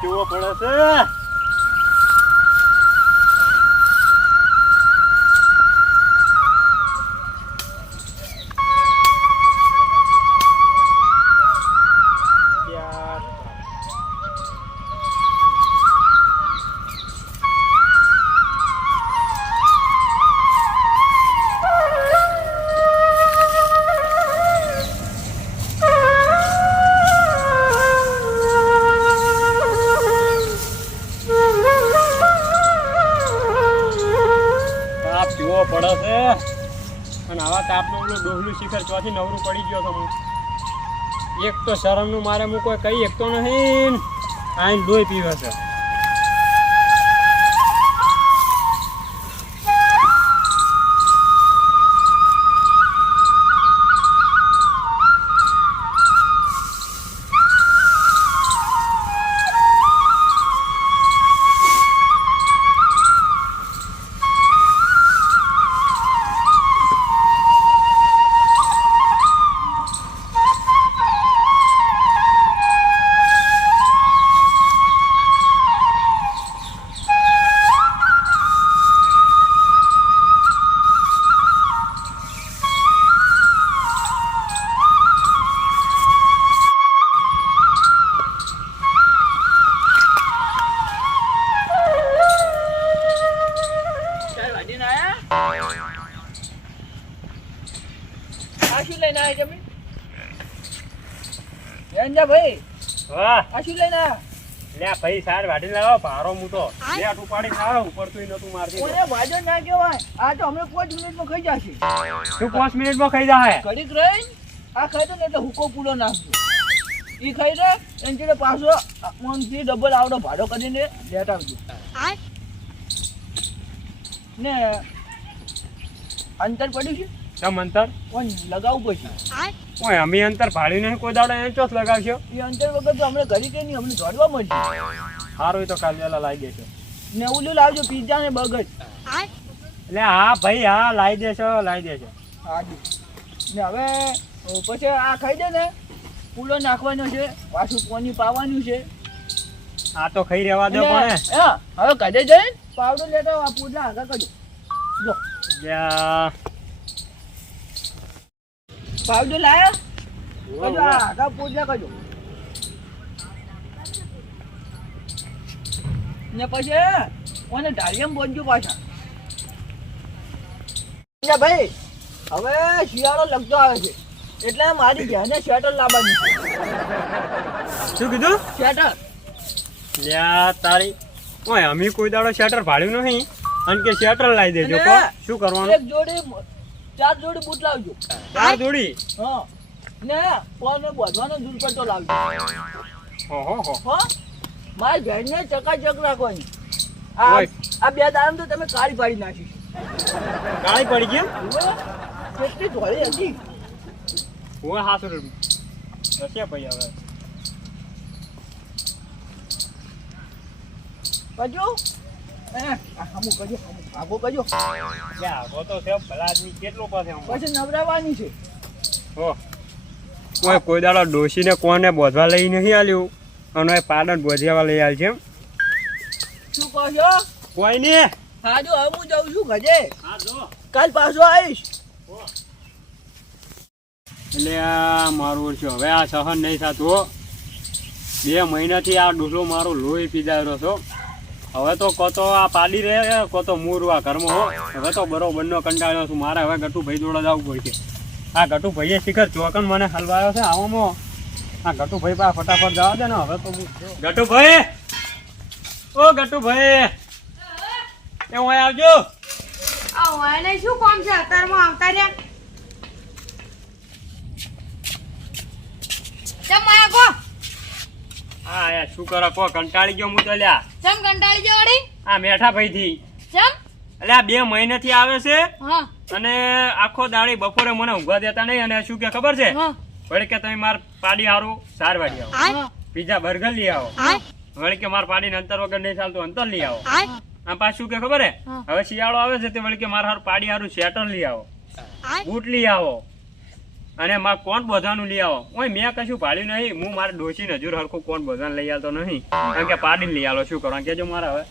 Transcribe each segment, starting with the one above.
કેવો પડે છે અને આવા તાપમાં પેલું ડોહલું શિખર ચોથી નવરું પડી ગયો તો હું એક તો શરમનું મારે હું કોઈ કઈ એકતો નહીં. આઈને લોહી પીવે છે. રંજા ભાઈ વાહ. આ શું લઈને લે ભાઈ સાર વાઢી લાવો ભારો હું તો બે ઉપાડી લાવો ઉપર નતું મારતી. ઓરે વાજો ના કહેવાય. આ તો હમણાં પાંચ મિનિટમાં ખાઈ જશે. તું પાંચ મિનિટમાં ખાઈ જાય ઘડીક રહી આ ખાઈ દો એટલે હુકો પૂરો નાખજો. ઈ ખાઈ દે એમ જોડે પાછો મનથી ડબલ આવડો ભાડો કરીને લેટ આવજો ને અંતર પડ્યું છે? તમ અંતર? કોણ લગાવવું પડશે. ઓય અમે અંતર ભાડ્યું નહીં કોઈ દાડો એ ચોથ લગાવશો? એ અંતર વગર તો અમને ઘરી કે નહીં અમને દોડવા મળશે. સારું તો કાલે વેલા લાવી દેશો. ને ઓલું લાવજો પિઝા ને બગર એટલે હા ભાઈ હા લાવી દેશો લાવી દેશો. હાજી ને હવે પછી આ ખાઈ દે ને. પૂલો નાખવાનો છે પાછું પોની પાવાનું છે. આ તો ખાઈ રહેવા દો પણ હવે કદે જઈને પાવડો લેતા આ પૂલા આગળ કરજો. જો. લ્યા. પાવડર લાયા આ વાહ. પૂજા કરજો. ને પછી ઓને ઢાળિયામાં બોલજો પાછા. ભાઈ હવે શિયાળો લગતો આવે છે. એટલે મારી બહેને સ્વેટર લાવવાની શું કીધું? સ્વેટર. લ્યા તારી. ઓય અમે કોઈ દાડો શેટર ભાડ્યું નહીં. અને કે શટર લાવી દેજો શું કરવાનું? એક જોડી ચાર જોડી બૂટ લાવજો. ચાર જોડી? હા. ને કોને બોધવાનો દુર્પટ્ટો લાવજો. ઓહો હો. હા? મારી બહેનને ચકાચક રાખવાની. આ આ બે દામ તો તમે કાળી પાડી નાખી. કાળી પડી કેમ કેટલી ધોળી હતી. હું હાથ હશે ભાઈ હવે. કજો કોઈ દાડો ડોશીને કોને બોધવા લઈ નહીં આલ્યું અને પાડન બોધ્યાવા લઈ આલ છે શું કહો છો છું ઘરે કાલ પાછો આવીશ એટલે આ મારું છે. હવે આ સહન નહીં થતું બે મહિનાથી આ ડૂસલો મારો લોહી પીધા છો. હવે તો કોતો આ પાડી રહે કોતો મૂરવા ઘરમાં હો. હવે તો બરોબરનો કંટાળ્યો છું. મારે હવે ગટુ ભાઈ જોડે જવું પડશે આ ગટુભાઈએ શિખર ચોકન મને હલવાયો છે આવામાં આ ગટુભાઈ પા ફટાફટ જવા દે ને, હવે તો ગટુ ભાઈ ઓ ગટુભાઈ! એ હું આવજો. આ શું કામ છે? અત્યારમાં આવતા રહ્યા. આયા કો હા યાર શું કરો? કો કંટાળી ગયો હું તો લ્યા. ચમ કંટાળી ગયો વળી? આ મેઠા ભાઈ થી ચમ આ બે મહિનાથી આવે છે હા. અને આખો દાડી બપોરે મને ઊંઘવા દેતા નહીં અને શું કે ખબર છે? વળી કે તમે માર પાડી હારું સાર વાળી આવો. પીઝા બર્ગર લઈ આવો. વળી કે માર પાડીને અંતર વગર નહીં ચાલતું અંતર લઈ આવો. આ પાછું કે ખબર હે. હવે શિયાળો આવે છે તે વળી કે મારા હારું પાડી હારું સ્વેટર લઈ આવો. બૂટ લઈ આવો. અને માં કોણ બધાનું લઈ આવો? ઓય મેં કશું પાડ્યું નહીં. હું મારા ડોશીને હજુ હરખું કોણ બધાને લઈ આવતો નહીં. કારણ કે પાડીને લઈ આવો શું કરવાનું? કેજો મારા હવે.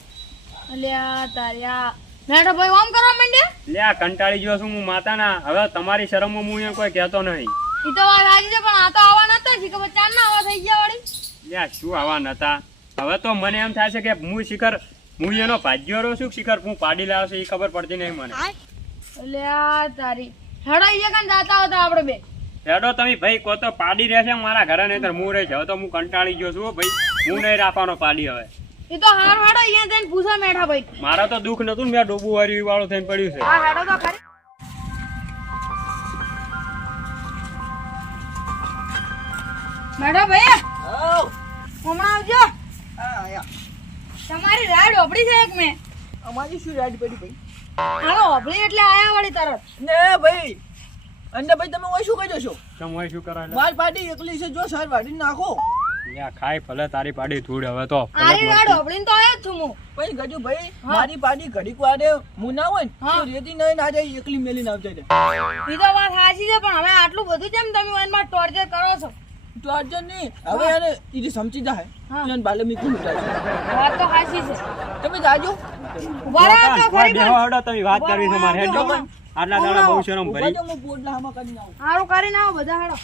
અલ્યા તાર્યા મેઠો ભાઈ ઓમ કરવા માંડ્યા? લે કંટાળી ગયો છું હું માતાના. હવે તમારી શરમમાં હું કોઈ કહેતો નહીં. ઈ તો વાત સાચી છે પણ આ તો આવા નતો. શી ચાર ના આવા થઈ ગયા વળી. લે શું આવા નતા? હવે તો મને એમ થાય છે કે હું શિખર હું એનો ભાગ્યો રહ્યો છું શિખર હું પાડી લાવ્યો છું એ ખબર પડતી નહીં મને. અલ્યા તારી હેડો ઈ કાન જાતા હતા આપણે બે. હેડો તમે ભાઈ કો તો પાડી રહેશે મારા ઘરે નહીં તો હું રહી હવે તો હું કંટાળી ગયો છું ભાઈ. હું નહીં રાખવાનો પાડી હવે. ઈ તો હાર હેડો અહીંયા જઈને પૂછો મેઠા ભાઈ. મારા તો દુઃખ નતું ને મેં ડોબું વાળી વાળું થઈને પડ્યું છે. હા હેડો તો ખરી મેઠા ભાઈ હમણાં આવજો. તમારી રાઈડ ઓપડી છે એક મેં. અમારી શું રાઈડ પડી ભાઈ? હાલો ઓભળી એટલે આયા વળી તરત. ને ભાઈ અને ભાઈ તમે ઓય શું કહી છો? તમે ઓય શું કરો માર પાડી એકલી છે જો સર વાડી નાખો. આ ખાય ભલે તારી પાડી ધૂળ હવે તો. આરી વાડ ઓભળીન તો આવ્યો છું હું. ભાઈ ગજુ ભાઈ મારી પાડી ઘડીક વારે હું ના હોય તો રેતી નહીં ના જાય એકલી મેલી ના રહે ઈ તો વાત સાચી છે પણ હવે આટલું બધું કેમ તમે મનમાં ટોર્ચર કરો છો? ટોર્ચર નહીં હવે એને ઈરી સમજી જાય. હા. એને બાલે મીઠું જાય વાત તો સાચી છે. તમે જાજો. રહો તો ખરી બેહો. તમે વાત કરવી છે મારે. હેડો આટલા દાડા બહુ શરમ ભરી હું પોટલા હામાં કરીને આવું. હારું કરીને આવો બધા હેડો.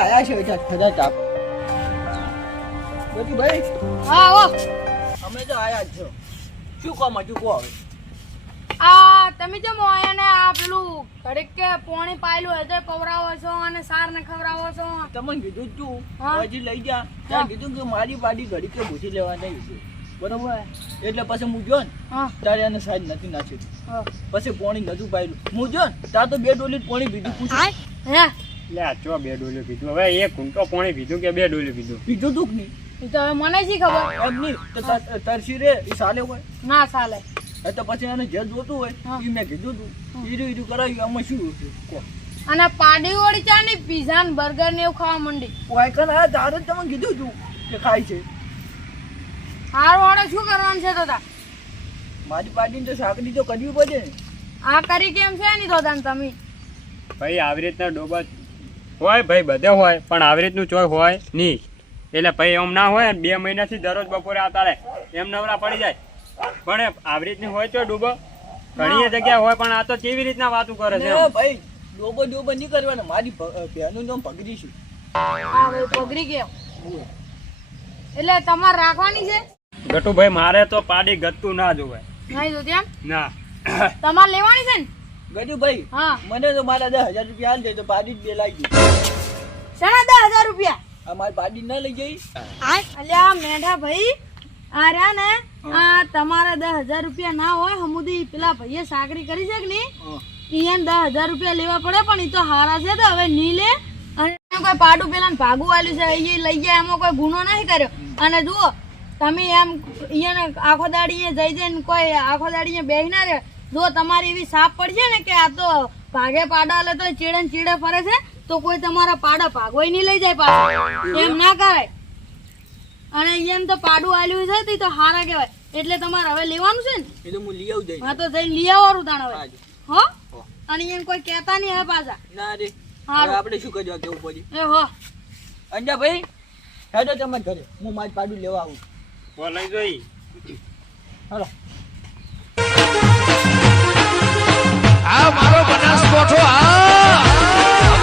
આયા છે બધી ભાઈ હા આવો. અમે તો આયા જ છો. શું હજુ કહો હવે? આ તમે જેમ આયા આ પેલું ઘડીક કે પોણી પાયલું તો પવરાવો છો અને સાર ને ખવડાવો છો. તમને કીધું જ તું. હજી લઈ જા. ત્યાં કીધું કે મારી બાડી ઘડી કે ભૂસી લેવા નહીં છે. બરોબર? એટલે પછી હું જો ને તારે એને સાજ નથી નાખી પછી પોણી નતું પાયલું. હું જો ને ત્યાં તો બે ડોલી પોણી બીજું પૂછાય લે આ ચો બે ડોલી પીધું? હવે એક ઘૂંટો પોણી પીધું કે બે ડોલી પીધું? પીધું તું નહીં? તો હવે મને શી ખબર? એમ નહીં તો તરસી રે એ સાલે હોય. ના ચાલે એ તો પછી એને જે જોતું હોય એ મેં કીધું તું. ઈરું ઈરું કરાવ્યું આમાં શું? અને પાડી ઓળી ચા ની પીઝા ને બર્ગર ને એવું ખાવા માંડી. વાયકન આ તારે જ તમે કીધું તું કે ખાય છે. હાર વાળો શું કરવાનું છે તો તા? મારી પાર્ટીને તો સાકડી તો કરવી પડે. આ કરી કેમ છે ની તો તમે? ભાઈ આવી રીતના ડોબા હોય ભાઈ બધે હોય પણ આવી રીતનું ચોય હોય નહીં. એટલે ભાઈ એમ ના હોય બે મહિનાથી દરરોજ બપોરે આવતા રહે. એમ નવરા પડી જાય. પણ આવી રીતની હોય તો ડૂબો. ઘણી જગ્યા હોય પણ આ તો કેવી રીતના વાતું કરે છે ભાઈ ડોબો ડોબો નહીં કરવાનો. મારી બહેનનું નામ પગરી છે. પગરી ગયો એટલે તમારે રાખવાની છે? ગટુભાઈ મારે તો પાડી ગતું ના જોવે. નહીં જોતી એમ? ના. તમારે લેવાની છે ને? ગટુભાઈ હા. મને તો મારા દસ હજાર રૂપિયા હાલ દે તો પાડી જ બે લાગી શેના દસ હજાર રૂપિયા? આ મારી પાડી ના લઈ જઈ અલ્યા મેઢા ભાઈ આર્યા ને આ તમારા દસ હજાર રૂપિયા ના હોય હમુદી પેલા ભાઈએ સાકરી કરી છે કે નહીં. દસ હજાર રૂપિયા લેવા પડે પણ એ તો હારા છે તો હવે નહીં લે. અને કોઈ પાડું પેલા ભાગું વાલ્યું છે એ લઈ ગયા એમાં કોઈ ગુનો નહીં કર્યો. અને જુઓ તમે એમ એને આખો દાડી જઈ જઈને કોઈ આખો દાડી અહીંયા બેસી ના રહે. જો તમારી એવી સાપ પડશે ને કે આ તો ભાગે પાડા લે તો ચીડે ચીડે ફરે છે. તો કોઈ તમારા પાડા ભાગવાય નહીં લઈ જાય પાછું. એમ ના કરાય. અને એમ તો પાડું આલ્યું છે તો હારા કહેવાય. એટલે તમારે હવે લેવાનું છે ને? એ હું લઈ આવું હા તો જઈને લઈ આવવાનું તાણ હવે. હો? અને એમ કોઈ કહેતા નહીં હવે પાછા. ના રે. હારું. આપણે શું કરવા કેવું પડે એ હો. અંજા ભાઈ હેડો તમે ઘરે. હું મારું પાડું લેવા આવું. હો લઈ જઈ હાલો. આ મારો બનાસ કોઠો આ